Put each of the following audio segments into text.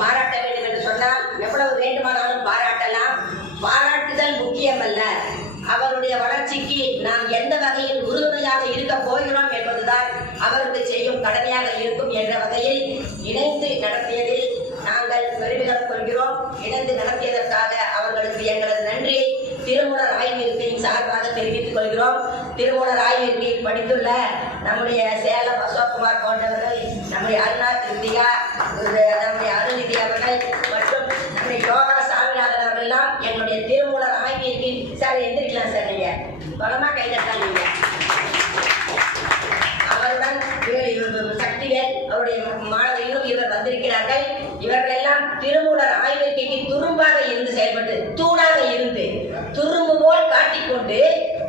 பாராட்ட வேண்டும் என்று சொன்னால் எவ்வளவு வேண்டுமானாலும் பாராட்டலாம். பாராட்டுதல் முக்கியமல்ல, அவருடைய வளர்ச்சிக்கு நாம் எந்த வகையில் உறுதுணையாக இருக்க போகிறோம் என்பதுதான் அவருக்கு செய்யும் கடமையாக இருக்கும் என்ற வகையில் இணைந்து நடத்தியதில் நாங்கள் பெருமிதம் கொள்கிறோம். இணைந்து நடத்தியதற்காக அவர்களுக்கு எங்களது நன்றியை திருமூலர் ஆய்விருக்கையின் சார்பாக தெரிவித்துக் கொள்கிறோம். திருமூலர் ஆய்விருக்கையில் படித்துள்ள நம்முடைய சேலம் அசோக்குமார் போன்றவர்கள், நம்முடைய அருணா கிருத்திகா, நம்முடைய அருள்நிதி அவர்கள் மற்றும் நம்முடைய யோகா சாமிநாதன் அவர்கள் எல்லாம் என்னுடைய திருமூலர் ஆய்விருக்கை சார் எந்திரிக்கலாம் சார், நீங்க பலமா கைதட்டாங்க. அவருடன் சக்திவேல் அவருடைய மாணவர்களும் இவர் வந்திருக்கிறார்கள். இவர்கள் எல்லாம் திருமூலர் ஆய்விற்கைக்கு துரும்பாக இருந்து செயல்பட்டு, தூணாக இருந்து, துரும்பு போல் காட்டிக்கொண்டு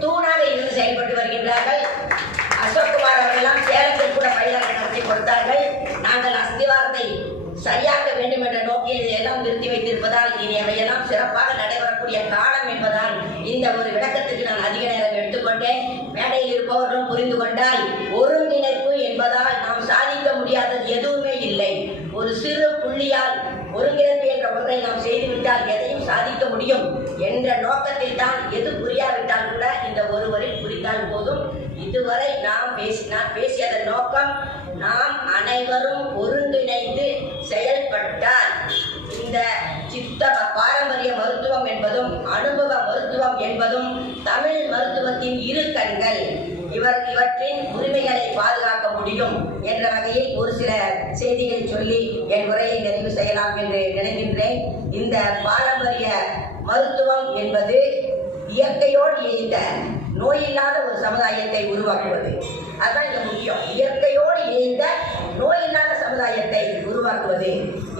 தூணாக இருந்து செயல்பட்டு வருகின்றார்கள். அசோக்குமார் அவர்கள் எல்லாம் சேலத்தில் கூட பயிராக நடத்தி கொடுத்தார்கள். நாங்கள் அஸ்திவாரத்தை சரியாக்க வேண்டும் என்ற நோக்கில் இதையெல்லாம் நிறுத்தி வைத்திருப்பதால் இனி அவையெல்லாம் சிறப்பாக நடைபெறக்கூடிய காலம் என்பதால் இந்த ஒரு விளக்கத்துக்கு நான் அதிக நேரம் எடுத்துக்கொண்டேன். மேடையில் இருப்பவர்களும் புரிந்து கொண்டால், ஒருங்கிணைப்பு என்பதால் நாம் சாதிக்க முடியாதது எதுவுமே இல்லை. ஒரு சிறு புள்ளியால் ஒருங்கிணைப்பு என்ற ஒன்றை நாம் செய்துவிட்டால் எதையும் சாதிக்க முடியும் என்ற நோக்கத்தில் தான், எது புரியாவிட்டால் கூட இந்த ஒருவரில் புரிந்தால் போதும். இதுவரை நான் பேசியதன் நோக்கம், நாம் அனைவரும் ஒருங்கிணைந்து செயல்பட்டால் இந்த சித்த பாரம்பரிய மருத்துவம் என்பதும் அனுபவ மருத்துவம் என்பதும் தமிழ் மருத்துவத்தின் இரு கண்கள், இவற்றின் உரிமைகளை பாதுகாக்க முடியும் என்ற வகையில் ஒரு சில செய்திகளை சொல்லி என் உரையை நிறைவு செய்யலாம் என்று நினைக்கின்றேன். இந்த பாரம்பரிய மருத்துவம் என்பது இயற்கையோடு இணைந்த நோயில்லாத ஒரு சமுதாயத்தை உருவாக்குவது, அதுதான் இங்க முக்கியம். இயற்கையோடு இணைந்த நோயில்லாத சமுதாயத்தை உருவாக்குவது.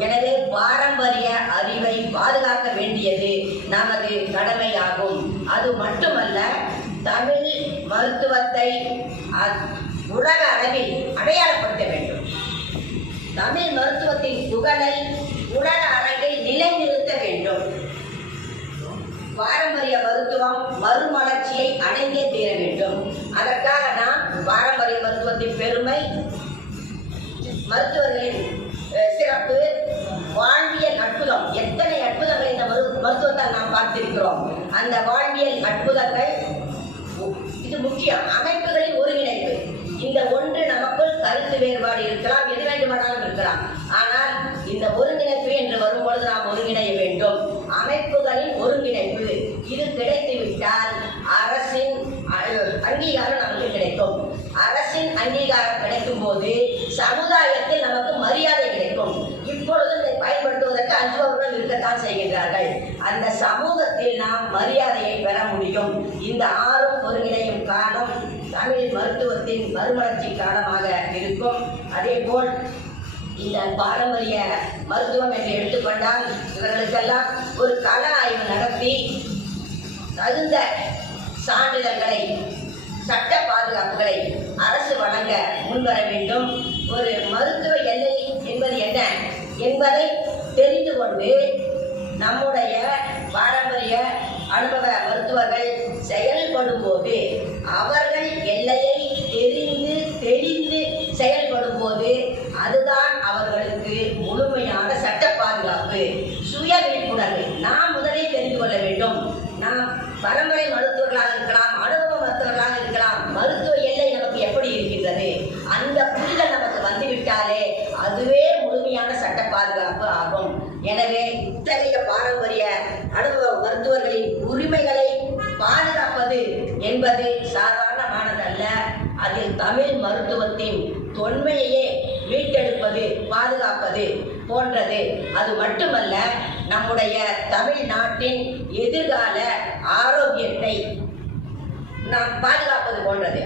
எனவே பாரம்பரிய அறிவை பாதுகாக்க வேண்டியது நமது கடமையாகும். அது மட்டுமல்ல, தமிழ் மருத்துவத்தை உலக அளவில் அடையாளப்படுத்த வேண்டும். தமிழ் மருத்துவத்தின் புகழை உலக அளவில் நிலைநிறுத்த வேண்டும். பாரம்பரிய மருத்துவம் மறுமலர்ச்சியை அடைந்தே தீர வேண்டும். அதற்காக நாம் பாரம்பரிய மருத்துவத்தின் பெருமை, மருத்துவர்களின் சிறப்பு, வாழ்வியல் அற்புதம், எத்தனை அற்புதங்களை இந்த மருத்துவத்தால் நாம் பார்த்திருக்கிறோம். அந்த வாழ்வியல் அற்புதங்கள் இது முக்கியம். அமைப்புகளின் ஒருங்கிணைப்பு, இந்த ஒன்று நமக்குள் கருத்து வேறுபாடு இருக்கலாம், எது வேண்டுமானாலும் இருக்கலாம். ஆனால் இந்த ஒருங்கிணைப்பு என்று வரும்பொழுது நாம் ஒருங்கிணைய வேண்டும். அமைப்புகளின் ஒருங்கிணைப்பு இது கிடைத்துவிட்டால் அரசின் அங்கீகாரம் நமக்கு கிடைக்கும். அரசின் அங்கீகாரம் கிடைக்கும் போது சமுதாயத்தில் நமக்கு மரியாதை கிடைக்கும். இப்பொழுது இதை பயன்படுத்துவதற்கு அஞ்சுபவர்கள் இருக்கத்தான் செய்கின்றார்கள். அந்த சமூகத்தில் நாம் மரியாதையை பெற முடியும். இந்த ஆறும் ஒருங்கிணையும் காலம் தமிழ் மருத்துவத்தின் மறுமலர்ச்சி காலமாக இருக்கும். அதே போல் இந்த பாரம்பரிய மருத்துவம் என்று எடுத்துக்கொண்டால், இவர்களுக்கெல்லாம் ஒரு கள ஆய்வு நடத்தி தகுந்த சான்றிதழ்களை, சட்ட பாதுகாப்புகளை அரசு வழங்க முன்வர வேண்டும். ஒரு மருத்துவ எல்லை என்பது என்ன என்பதை தெரிந்து கொண்டு நம்முடைய பாரம்பரிய அனுபவ மருத்துவர்கள் செயல்படும் போது, அவர்கள் எல்லையை தெரிந்து தெளிந்து செயல்படும் போது, அதுதான் அவர்களுக்கு முழுமையான சட்ட பாதுகாப்பு. சுய விழிப்புணர்வு நாம் முதலில் தெரிந்து கொள்ள வேண்டும். நாம் பரம்பரை மருத்துவர்களாக இருக்கலாம், அனுபவ மருத்துவர்களாக இருக்கலாம், மருத்துவ எல்லை நமக்கு எப்படி இருக்கின்றது, அந்த புரிதல் நமக்கு வந்துவிட்டாலே அதுவே முழுமையான சட்ட பாதுகாப்பு ஆகும். எனவே இத்தகைய பாரம்பரிய அனுபவ மருத்துவர்களின் உரிமைகளை பாதுகாப்பது என்பது சாதாரணமானதல்ல. அதில் தமிழ் மருத்துவத்தின் தொன்மையையே மீட்டெடுப்பது, பாதுகாப்பது போன்றது. அது மட்டுமல்ல, நம்முடைய தமிழ்நாட்டின் எதிர்கால ஆரோக்கியத்தை நாம் பாதுகாப்பது போன்றது.